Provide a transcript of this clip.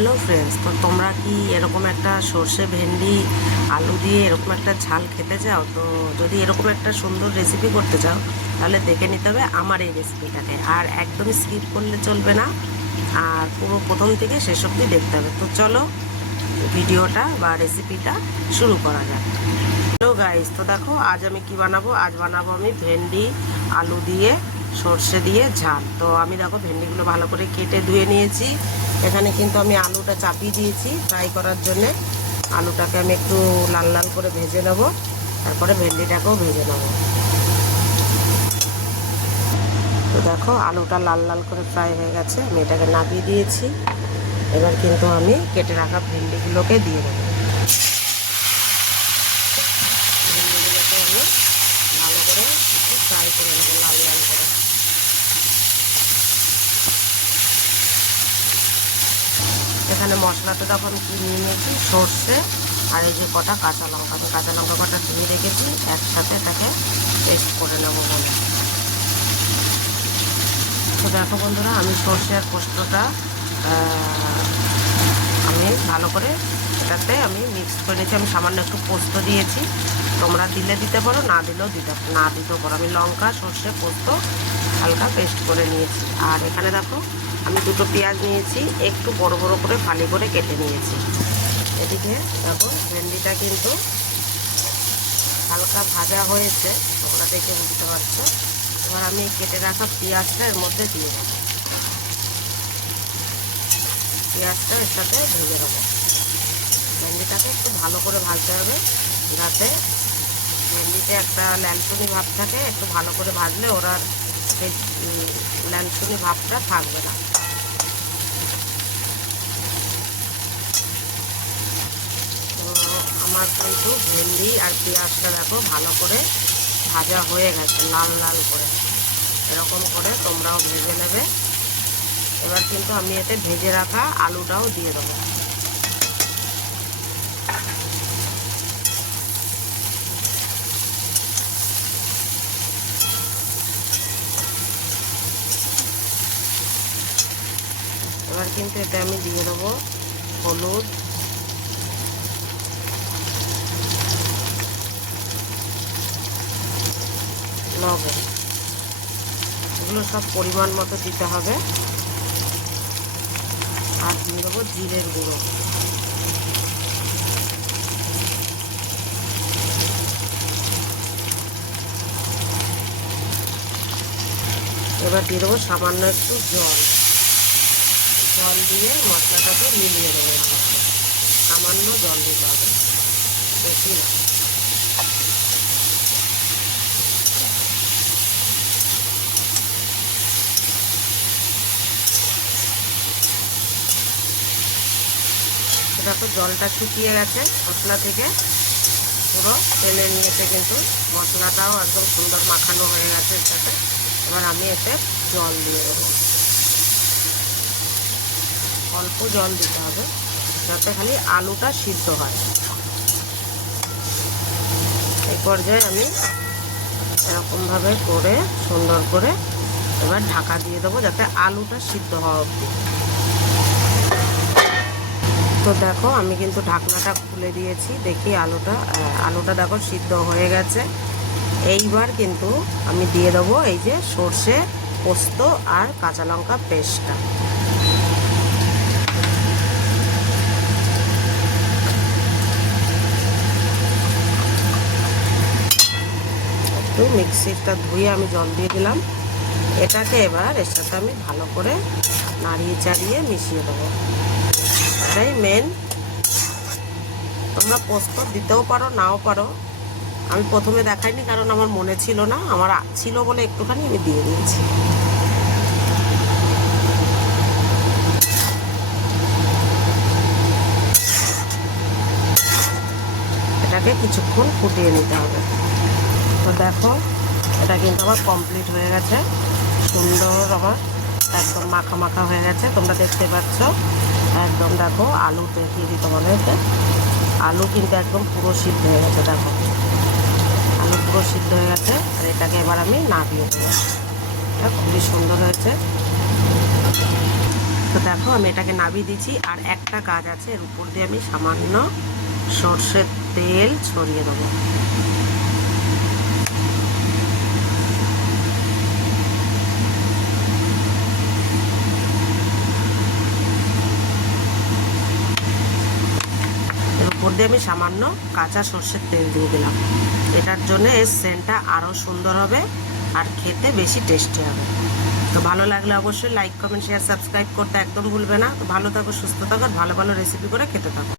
Hello friends, তো তোমরা কি এরকম একটা সর্ষে ভেন্ডি আলু দিয়ে এরকম একটা ঝাল খেতে চাও? তো যদি এরকম একটা সুন্দর রেসিপি করতে চাও তাহলে দেখে নিতে হবে আমার এই রেসিপিটাকে, আর একদমই স্কিপ করলে চলবে না, আর পুরো প্রথম থেকে শেষ অবধি দেখতে হবে। তো চলো ভিডিওটা বা রেসিপিটা শুরু করা যাক। হ্যালো গাইস, তো দেখো আজ আমি কি বানাবো। আজ বানাবো আমি ভেন্ডি আলু দিয়ে সর্ষে দিয়ে ঝাল। তো আমি দেখো ভেন্ডিগুলো ভালো করে কেটে ধুয়ে নিয়েছি। এখানে কিন্তু আমি আলুটা চাপিয়ে দিয়েছি ফ্রাই করার জন্যে। আলুটাকে আমি একটু লাল লাল করে ভেজে নেবো, তারপরে ভেন্ডিটাকেও ভেজে নেবো। তো দেখো আলুটা লাল লাল করে ফ্রাই হয়ে গেছে, আমি এটাকে নামিয়ে দিয়েছি। এবার কিন্তু আমি কেটে রাখা ভেন্ডিগুলোকে দিয়ে দেবো। ভেন্ডিগুলোকে আমি ভালো করে একটু ফ্রাই করে নেবো লাল লাল করে। এখানে মশলাটা দেখো আমি কি নিয়ে নিয়েছি, সর্ষে আর এই যে কটা কাঁচা লঙ্কা। আমি কাঁচা লঙ্কা কটা ধুয়ে রেখেছি, একসাথে এটাকে পেস্ট করে নেবো বলে। তো দেখো বন্ধুরা, আমি সর্ষে আর পোস্তটা আমি ভালো করে এটাতে আমি মিক্স করে নিয়েছি। আমি সামান্য একটু পোস্ত দিয়েছি, তোমরা দিলে দিতে পারো, না দিলেও দিতেও পারো। আমি লঙ্কা সর্ষে পোস্ত হালকা পেস্ট করে নিয়েছি। আর এখানে দেখো আমি দুটো পেঁয়াজ নিয়েছি, একটু বড় বড় করে ফালি করে কেটে নিয়েছি। এদিকে দেখো ভেন্ডিটা কিন্তু হালকা ভাজা হয়েছে, তোমরা দেখে বুঝতে পারছো। এবার আমি কেটে রাখা পেঁয়াজটা এর মধ্যে দিয়ে দেবো। পেঁয়াজটা এর সাথে ভেজে নেবো। ভেন্ডিটাকে একটু ভালো করে ভাজতে হবে, যাতে ভেন্ডিতে একটা ল্যাংচুনি ভাব থাকে। একটু ভালো করে ভাজলে ওরা সেই ল্যাংচুনি ভাবটা থাকবে না। তো আমার কিন্তু ভেন্ডি আর পেঁয়াজটা দেখো ভালো করে ভাজা হয়ে গেছে, লাল লাল করে। এরকম করে তোমরাও ভেজে নেবে। এবার কিন্তু আমি এতে ভেজে রাখা আলুটাও দিয়ে দেবো। এবার কিন্তু এতে আমি দিয়ে দেবো হলুদ, লবণ, এগুলো সব পরিমাণ মতো দিতে হবে। আর দিয়ে দেবো জিরের গুঁড়ো। এবার দিয়ে দেবো সামান্য একটু জল। জল দিয়ে মশলাটাকে মিলিয়ে দেবো। সামান্য জল দিতে হবে, বেশি না। দেখো জলটা শুকিয়ে গেছে মশলা থেকে, পুরো টেনে নিয়েছে, কিন্তু মশলাটাও একদম সুন্দর মাখানো হয়ে গেছে এর সাথে। এবার আমি এতে জল দিয়ে দেবো। অল্প জল দিতে হবে, যাতে খালি আলুটা সিদ্ধ হয়। এই পর্যায়ে আমি এরকমভাবে করে সুন্দর করে এবার ঢাকা দিয়ে দেবো, যাতে আলুটা সিদ্ধ হওয়া অবধি। তো দেখো আমি কিন্তু ঢাকনাটা খুলে দিয়েছি, দেখি আলুটা দেখো সিদ্ধ হয়ে গেছে। এইবার কিন্তু আমি দিয়ে দেবো এই যে সর্ষে পোস্ত আর কাঁচা লঙ্কা পেস্টটা। একটু মিক্সিটা ধুয়ে আমি জল দিয়ে দিলাম। এটাকে এবার এর সাথে আমি ভালো করে নাড়িয়ে চাড়িয়ে মিশিয়ে দেবো। এটাই মেন। তোমরা পোস্ত দিতেও পারো, নাও পারো। আমি প্রথমে দেখাইনি, কারণ আমার মনে ছিল না, আমার ছিল বলে একটুখানি আমি দিয়ে দিয়েছি। এটাকে কিছুক্ষণ ফুটিয়ে নিতে হবে। তো দেখো এটা কিন্তু আমার কমপ্লিট হয়ে গেছে, সুন্দর আমার একদম মাখা মাখা হয়ে গেছে, তোমরা দেখতে পাচ্ছ। একদম দেখো আলু দেখিয়ে দিই তোমাদেরকে, আলু কিন্তু একদম পুরো সিদ্ধ হয়ে গেছে। দেখো আলু পুরো সিদ্ধ হয়ে গেছে। আর এটাকে এবার আমি নামিয়ে দেবো। এটা খুবই সুন্দর হয়েছে। তো তো দেখো আমি এটাকে নামিয়ে দিচ্ছি। আর একটা কাজ আছে, এর উপর দিয়ে আমি সামান্য সর্ষের তেল ছড়িয়ে দেবো। এর উপর দিয়ে আমি সামান্য কাঁচা সর্ষের তেল দিয়ে দিলাম। এটার জন্য এর সেন্টটা আরও সুন্দর হবে আর খেতে বেশি টেস্টি হবে। তো ভালো লাগলে অবশ্যই লাইক, কমেন্ট, শেয়ার, সাবস্ক্রাইব করতে একদম ভুলবে না। তো ভালো থাকো, সুস্থ থাকো, ভালো ভালো রেসিপি করে খেতে থাকো।